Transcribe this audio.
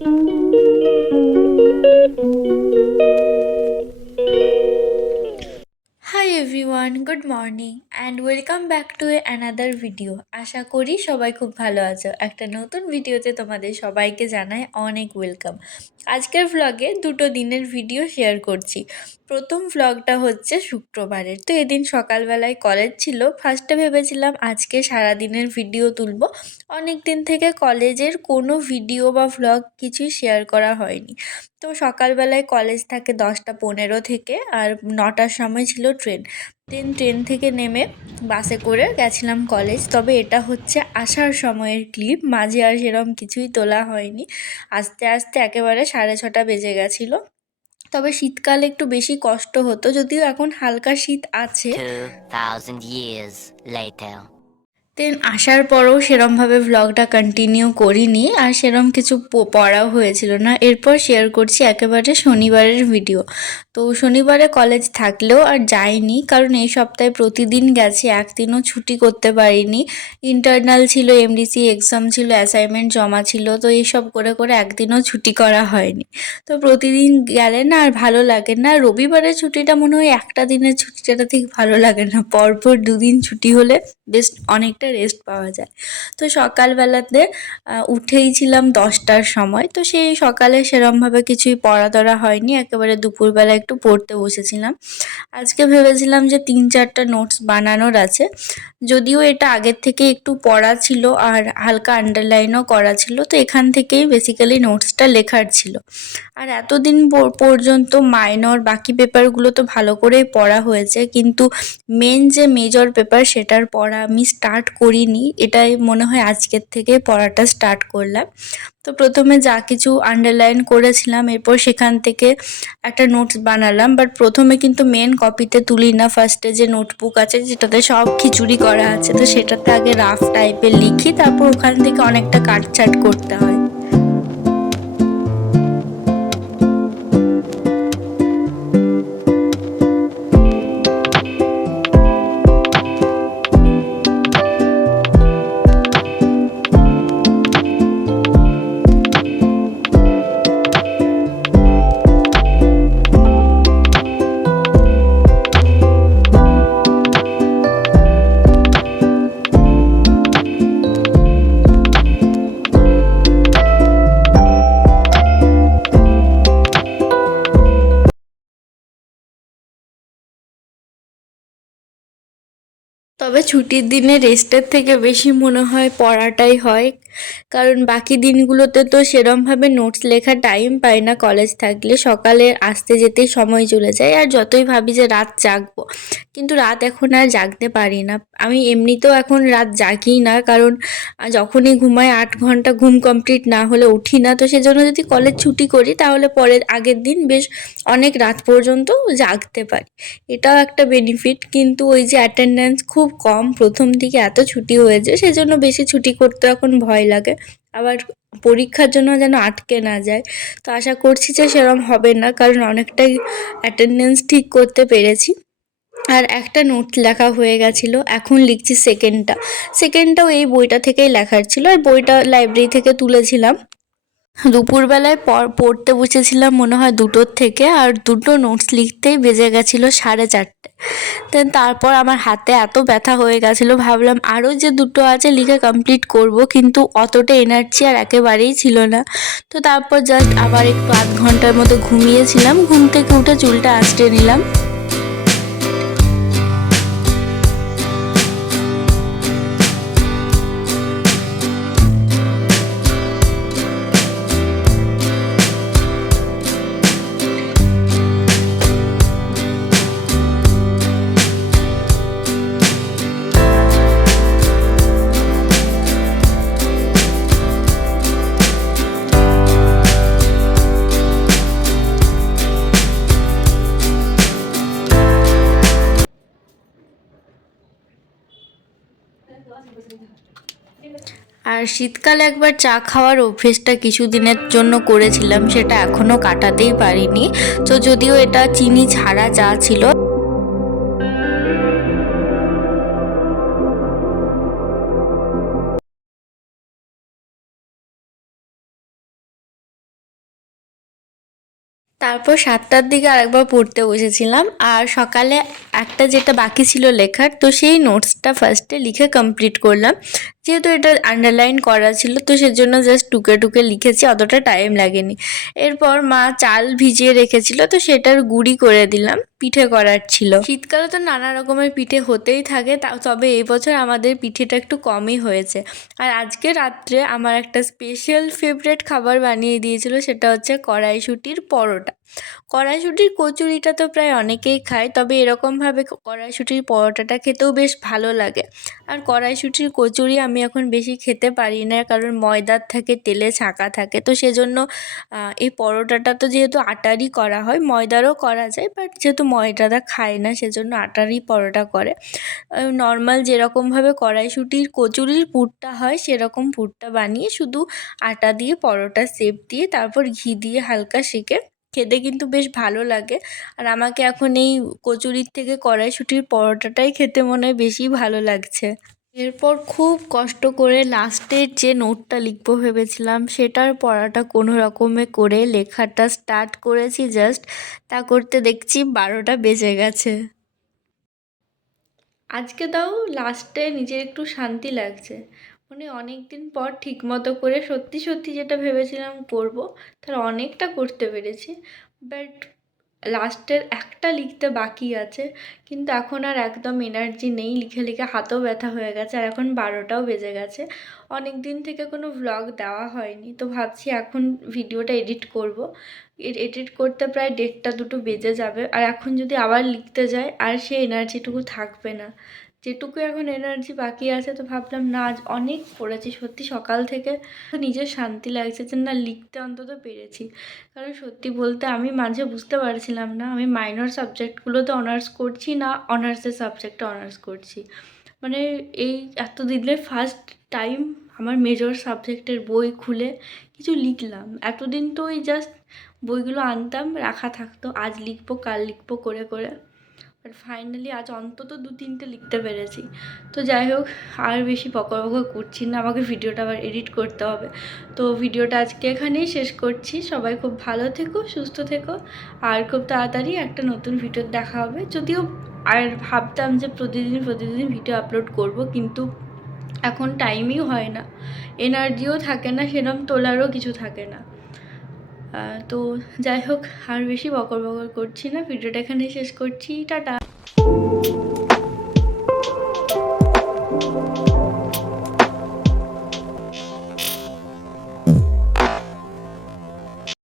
High everyone, good morning and welcome back to another video. আশা করি সবাই খুব ভালো আছো। একটা নতুন ভিডিওতে তোমাদের সবাইকে জানাই অনেক ওয়েলকাম। আজকের ভ্লগে দুটো দিনের ভিডিও শেয়ার করছি। প্রথম ভ্লগটা হচ্ছে শুক্রবারের। তো এদিন সকালবেলায় কলেজ ছিল। ফার্স্টে ভেবেছিলাম আজকে সারাদিনের ভিডিও তুলবো। অনেক দিন থেকে কলেজের কোনো ভিডিও বা ভ্লগ কিছুই শেয়ার করা হয়নি। তো সকালবেলায় কলেজ থাকে 10টা 15 থেকে, আর 9টার সময় ছিল ট্রেন। ট্রেন থেকে নেমে বাসে করে গেছিলাম কলেজ। তবে এটা হচ্ছে আসার সময়ের ক্লিপ, মাঝে আর সেরকম কিছুই তোলা হয়নি। আস্তে আস্তে একেবারে 6:30 বেজে গেছিলো। তবে শীতকালে একটু বেশি কষ্ট হতো, যদিও এখন হালকা শীত আছে। 2000 years later. দেন আসার পরেও সেরমভাবে ভ্লগটা কন্টিনিউ করিনি, আর সেরম কিছু পড়াও হয়েছিল না। এরপর শেয়ার করছি একেবারে শনিবারের ভিডিও। তো শনিবারে কলেজ থাকলেও আর যাইনি, কারণ এই সপ্তাহে প্রতিদিন গেছি, একদিনও ছুটি করতে পারিনি। ইন্টারনাল ছিল, এমডিসি এক্সাম ছিল, অ্যাসাইনমেন্ট জমা ছিল, তো এইসব করে করে একদিনও ছুটি করা হয়নি। তো প্রতিদিন গেলে না আর ভালো লাগে না। রবিবারের ছুটিটা মনে হয় একটা দিনের ছুটিটা ঠিক ভালো লাগে না, পরপর দুদিন ছুটি হলে বেশ অনেকটা রেস্ট পাওয়া যায়। তো সকালবেলাতে উঠেইছিলাম 10টার সময়। তো সেই সকালে সেরমভাবে কিছুই পড়া ধরা হয়নি, একেবারে দুপুরবেলা একটু পড়তে বসেছিলাম। আজকে ভেবেছিলাম যে 3-4টা নোটস বানানোর আছে, যদিও এটা আগের থেকে একটু পড়া ছিল আর হালকা আন্ডারলাইনও করা ছিল। তো এখান থেকেই বেসিক্যালি নোটসটা লেখার ছিল। আর এতদিন পর্যন্ত মাইনর বাকি পেপারগুলো তো ভালো করেই পড়া হয়েছে, কিন্তু মেন যে মেজর পেপার সেটার পড়া আমি স্টার্ট করিনি। এটাই মনে হয় আজকের থেকে পড়াটা স্টার্ট করলাম। তো প্রথমে যা কিছু আন্ডারলাইন করেছিলাম, এরপর সেখান থেকে একটা নোটস বানালাম। বাট প্রথমে কিন্তু মেন কপিতে তুলি না, ফার্স্টে যে নোটবুক আছে যেটাতে সব খিচুড়ি করা আছে, তো সেটাতে আগে রাফ টাইপের লিখি, তারপর ওখান থেকে অনেকটা কাটছাট করতে হয়। তবে ছুটির দিনে রেস্টের থেকে বেশি মনে হয় পড়াটাই হয়, কারণ বাকি দিনগুলোতে তো সেরমভাবে নোটস লেখার টাইম পাই না। কলেজ থাকলে সকালে আসতে যেতেই সময় চলে যায়, আর যতই ভাবি যে রাত জাগবো, কিন্তু রাত এখন আর জাগতে পারি না। আমি এমনিতেও এখন রাত জাগি না, কারণ যখনই ঘুমাই 8 ঘন্টা ঘুম কমপ্লিট না হলে উঠি না। তো সেজন্য যদি কলেজ ছুটি করি তাহলে পরের আগের দিন বেশ অনেক রাত পর্যন্ত জাগতে পারি, এটাও একটা বেনিফিট। কিন্তু ওই যে অ্যাটেন্ডেন্স খুব কম, প্রথম দিকে এত ছুটি হয়েছে, সেজন্য বেশি ছুটি করতে এখন ভয় লাগে। আবার পরীক্ষার জন্য যেন আটকে না যায়। তো আশা করছি যে সেরম হবে না, কারণ অনেকটাই অ্যাটেন্ডেন্স ঠিক করতে পেরেছি। আর একটা নোট লেখা হয়ে গেছিলো, এখন লিখছি সেকেন্ডটাও এই বইটা থেকেই লেখার ছিল, আর বইটা লাইব্রেরি থেকে তুলেছিলাম। দুপুরবেলায় পড়তে বসেছিলাম মনে হয় 2টোর থেকে, আর দুটো নোটস লিখতেই বেজে গেছিলো 4:30। দেন তারপর আমার হাতে এত ব্যথা হয়ে গেছিলো, ভাবলাম আরও যে দুটো আছে লিখে কমপ্লিট করব, কিন্তু অতটা এনার্জি আর একেবারেই ছিল না। তো তারপর জাস্ট আবার একটু 8 ঘন্টার মতো ঘুমিয়েছিলাম, ঘুম থেকে উঠে চুলটা আঁচড়ে নিলাম। আর শীতকালে একবার চা খাওয়ার অভ্যেসটা কিছুদিনের জন্য করেছিলাম, সেটা এখনও কাটাতেই পারিনি। তো যদিও এটা চিনি ছাড়া চা ছিল। তারপর 7টার দিকে আরেকবার পড়তে বসেছিলাম, আর সকালে একটা যেটা বাকি ছিল লেখার, তো সেই নোটসটা ফার্স্টে লিখে কমপ্লিট করলাম। যেহেতু এটা আন্ডারলাইন করা ছিল, তো সেজন্য জাস্ট টুকে টুকে লিখেছি, অতটা টাইম লাগেনি। এরপর মা চাল ভিজিয়ে রেখেছিল, তো সেটার গুঁড়ি করে দিলাম, পিঠে করার ছিল। শীতকালে তো নানা রকমের পিঠে হতেই থাকে, তবে এবছর আমাদের পিঠেটা একটু কমই হয়েছে। আর আজকে রাত্রে আমার একটা স্পেশাল ফেভারিট খাবার বানিয়ে দিয়েছিল, সেটা হচ্ছে কড়াইশুঁটির পরোটা। কড়াইশুঁটির কচুরিটা তো প্রায় অনেকেই খায়, তবে এরকমভাবে কড়াইশুঁটির পরোটাটা খেতেও বেশ ভালো লাগে। আর কড়াইশুঁটির কচুরি আমি এখন বেশি খেতে পারি না, কারণ ময়দার থাকে, তেলে ছাঁকা থাকে, তো সেজন্য এই পরোটাটা তো যেহেতু আটারই করা হয়, ময়দারও করা যায়, বাট যেহেতু ময়দাটা খায় না, সেজন্য আটারই পরোটা করে। নর্মাল যেরকমভাবে কড়াইশুঁটির কচুরির পুরটা হয়, সেরকম পুরটা বানিয়ে শুধু আটা দিয়ে পরোটা শেপ দিয়ে তারপর ঘি দিয়ে হালকা সেঁকে খেতে কিন্তু বেশ ভালো লাগে। আর আমাকে এখন এই কচুরির থেকে কড়াইশুঁটির পরোটাটাই খেতে মনে হয় বেশি ভালো লাগছে। এরপর খুব কষ্ট করে লাস্টের যে নোটটা লিখবো ভেবেছিলাম, সেটার পড়াটা কোনো রকমে করে লেখাটা স্টার্ট করেছি জাস্ট, তা করতে দেখছি 12টা বেজে গেছে। আজকে তাও লাস্টে নিজের একটু শান্তি লাগছে, মানে অনেক দিন পর ঠিকমতো করে সত্যি সত্যি যেটা ভেবেছিলাম করব, তার অনেকটা করতে পেরেছি। বাট লাস্টের একটা লিখতে বাকি আছে, কিন্তু এখন আর একদম এনার্জি নেই, লিখে লিখে হাতও ব্যথা হয়ে গেছে, আর এখন 12টাও বেজে গেছে। অনেক দিন থেকে কোনো ভ্লগ দেওয়া হয়নি, তো ভাবছি এখন ভিডিওটা এডিট করব। এডিট করতে প্রায় 1:30-2 বেজে যাবে, আর এখন যদি আবার লিখতে যাই আর সেই এনার্জিটুকু থাকবে না, যেটুকু এখন এনার্জি বাকি আছে। তো ভাবলাম না, আজ অনেক পড়েছি সত্যি, সকাল থেকে নিজের শান্তি লাগছে যে না, লিখতে অন্তত পেরেছি। কারণ সত্যি বলতে আমি মাঝে বুঝতে পারছিলাম না আমি মাইনর সাবজেক্টগুলোতে অনার্স করছি না অনার্সের সাবজেক্টে অনার্স করছি। মানে এই এতদিনে ফার্স্ট টাইম আমার মেজর সাবজেক্টের বই খুলে কিছু লিখলাম। এতদিন তো ওই জাস্ট বইগুলো আনতাম, রাখা থাকতো, আজ লিখবো কাল লিখবো করে করে, বাট ফাইনালি আজ অন্তত 2-3টে লিখতে পেরেছি। তো যাই হোক, আর বেশি বকর করছি না, আমাকে ভিডিওটা আবার এডিট করতে হবে। তো ভিডিওটা আজকে এখানেই শেষ করছি। সবাই খুব ভালো থেকো, সুস্থ থেকো, আর খুব তাড়াতাড়ি একটা নতুন ভিডিও দেখা হবে। যদিও আর ভাবতাম যে প্রতিদিন ভিডিও আপলোড করব, কিন্তু এখন টাইমই হয় না, এনার্জিও থাকে না, সেরকম তোলারও কিছু থাকে না। তো যাই হোক, আর বেশি বকর করছি না, ভিডিওটা এখানেই শেষ করছি। টাটা।